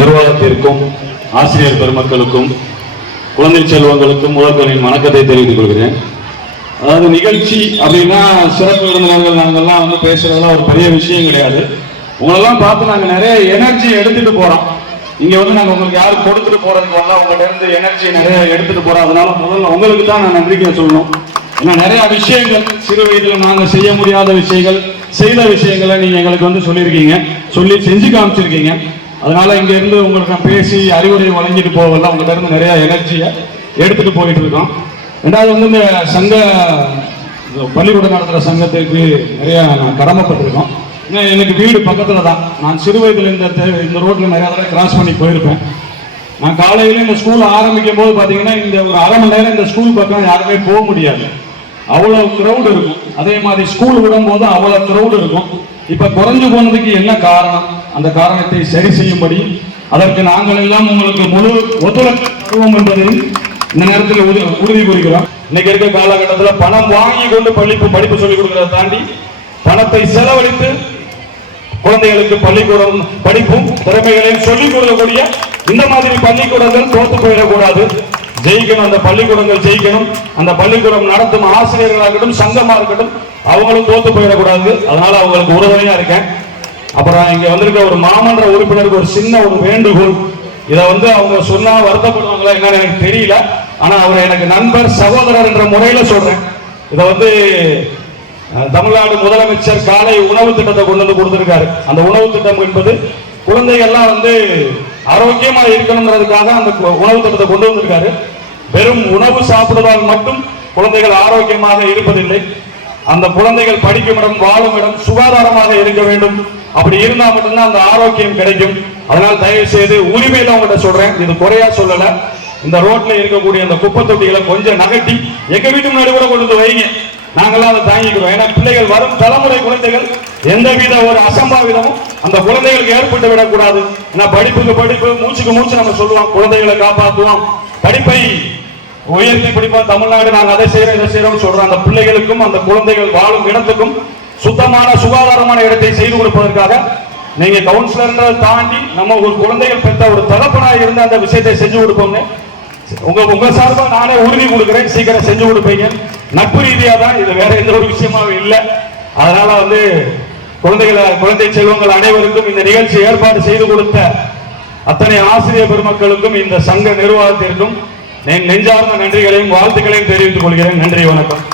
நிர்வாகத்திற்கும் ஆசிரியர் பெருமக்களுக்கும் குழந்தை செல்வங்களுக்கும் முதற்கனின் வணக்கத்தை தெரிவித்துக் கொள்கிறேன். அதாவது நிகழ்ச்சி அப்படின்னா சிறப்பு விருந்தினர்கள் நாங்கள்லாம் வந்து பேசுறதெல்லாம் ஒரு பெரிய விஷயம் கிடையாது. உங்களெல்லாம் பார்த்து நாங்கள் நிறைய எனர்ஜி எடுத்துட்டு போறோம். இங்க வந்து நாங்கள் உங்களுக்கு யாரும் கொடுத்துட்டு போறதுக்கு வரலாம், உங்கள்கிட்ட இருந்து எனர்ஜி நிறைய எடுத்துட்டு போறோம். அதனால முதல்ல உங்களுக்கு தான் நான் நன்றிக்கை சொல்லணும். ஏன்னா நிறைய விஷயங்கள் சிறு வயதில் நாங்கள் செய்ய முடியாத விஷயங்கள், செய்த விஷயங்களை நீங்க எங்களுக்கு வந்து சொல்லியிருக்கீங்க, சொல்லி செஞ்சு காமிச்சிருக்கீங்க. அதனால இங்க இருந்து உங்களுக்கு நான் பேசி அறிவுரை வழங்கிட்டு போவதில்ல, உங்கள்கிட்ட இருந்து நிறைய எனர்ஜியை எடுத்துட்டு போயிட்டு இருக்கோம். ரெண்டாவது வந்து இந்த சங்க பள்ளிக்கூடம் நடத்துகிற சங்கத்துக்கு நிறைய நான் கடமைப்பட்டிருக்கோம். ஏன்னா எனக்கு வீடு பக்கத்தில் தான். நான் சிறு வயதில் இந்த ரோட்டில் நிறையா தடவை கிராஸ் பண்ணி போயிருப்பேன். நான் காலையில் இந்த ஸ்கூல் ஆரம்பிக்கும் போது பார்த்தீங்கன்னா இந்த ஒரு அரை மணி நேரம் இந்த ஸ்கூல் பக்கம் யாருமே போக முடியாது, அவ்வளோ க்ரௌடு இருக்கும். அதே மாதிரி ஸ்கூல் விடும்போது அவ்வளோ க்ரௌடு இருக்கும். இப்போ குறைஞ்சு போனதுக்கு என்ன காரணம்? அந்த காரணத்தை சரி செய்யும்படி அதற்கு நாங்கள் எல்லாம் உங்களுக்கு முழு ஒத்துழைப்பு என்பதையும் இந்த நேரத்தில் உறுதி கூறுகிறோம். இன்னைக்கு இருக்க காலகட்டத்தில் பணம் வாங்கி கொண்டு படிப்பு சொல்லிக் கொடுக்கிறத தாண்டி பணத்தை செலவழித்து குழந்தைகளுக்கு பள்ளிக்கூடம் படிப்பும் திறமைகளையும் சொல்லிக் கொடுக்கக்கூடிய இந்த மாதிரி பள்ளிக்கூடங்கள் தோத்து போயிடக்கூடாது. ஜெயிக்கணும், அந்த பள்ளிக்கூடங்கள் ஜெயிக்கணும். அந்த பள்ளிக்கூடம் நடத்தும் ஆசிரியர்களாக இருக்கட்டும், சங்கமா இருக்கட்டும், அவங்களும் தோத்து போயிடக்கூடாது. அதனால அவங்களுக்கு உறுதுணையா இருக்கேன். அப்புறம் இங்க வந்திருக்க ஒரு மாமன்ற உறுப்பினருக்கு ஒரு சின்ன ஒரு வேண்டுகோள். இதை வந்து அவங்க சொன்னா வருத்தப்படுவாங்களா என்னன்னு எனக்கு தெரியல. ஆனா அவர் எனக்கு நண்பர், சகோதரர் என்ற முறையில சொல்றேன். இதை வந்து தமிழ்நாடு முதலமைச்சர் காலை உணவு திட்டத்தை கொண்டு வந்து கொடுத்திருக்காரு. அந்த உணவு திட்டம் என்பது குழந்தைகள்லாம் வந்து ஆரோக்கியமா இருக்கணும்ன்றதுக்காக அந்த உணவு திட்டத்தை கொண்டு வந்திருக்காரு. வெறும் உணவு சாப்பிடுவதால் மட்டும் குழந்தைகள் ஆரோக்கியமாக இருப்பதில்லை. அந்த குழந்தைகள் படிக்கும் இடம், வாழும் இடம் சுகாதாரமாக இருக்க வேண்டும். அப்படி இருந்தா மட்டும்தான் அந்த ஆரோக்கியம் கிடைக்கும். அதனால் தயவு செய்து உரிமையில உங்கள்கிட்ட சொல்றேன், இது குறையா சொல்லல. இந்த ரோட்ல இருக்கக்கூடிய அந்த குப்பை தொட்டிகளை கொஞ்சம் நகட்டி எங்க வீட்டு முன்னாடி கூட கொண்டு வந்து வைங்க. நாங்களாம் அதை தாங்கிக்கிறோம். ஏன்னா பிள்ளைகள், வரும் தலைமுறை குழந்தைகள் எந்தவித ஒரு அசம்பாவிதமும் அந்த குழந்தைகளுக்கு ஏற்பட்டு விடக்கூடாது. ஏன்னா படிப்புக்கு படிப்பு, மூச்சுக்கு மூச்சு நம்ம சொல்லுவோம், குழந்தைகளை காப்பாற்றுவோம், படிப்பை உயர்த்தி படிப்போம். தமிழ்நாடு நாங்கள் அதை செய்யறோம் இதை செய்யறோம்னு சொல்றோம். அந்த பிள்ளைகளுக்கும் அந்த குழந்தைகள் வாழும் இடத்துக்கும் சுத்தமான சுகாதாரமான இடத்தை செய்து கொடுப்பதற்காக நீங்க கவுன்சிலர்ன்றதை தாண்டி நம்ம ஒரு குழந்தைகள் பெற்ற ஒரு தகப்பனாக இருந்து அந்த விஷயத்தை செஞ்சு கொடுப்போம்னு உங்க சார்பா நானே உறுதி கொடுக்கிறேன். சீக்கிரம் செஞ்சு கொடுப்பீங்க. நட்பு ரீதியா தான், இது வேற எந்த ஒரு விஷயமாவே இல்லை. அதனால வந்து குழந்தை செல்வங்கள் அனைவருக்கும் இந்த நிகழ்ச்சி ஏற்பாடு செய்து கொடுத்த அத்தனை ஆசிரியர் பெருமக்களுக்கும் இந்த சங்க நிர்வாகத்திற்கும் நெஞ்சார்ந்த நன்றிகளையும் வாழ்த்துக்களையும் தெரிவித்துக் கொள்கிறேன். நன்றி, வணக்கம்.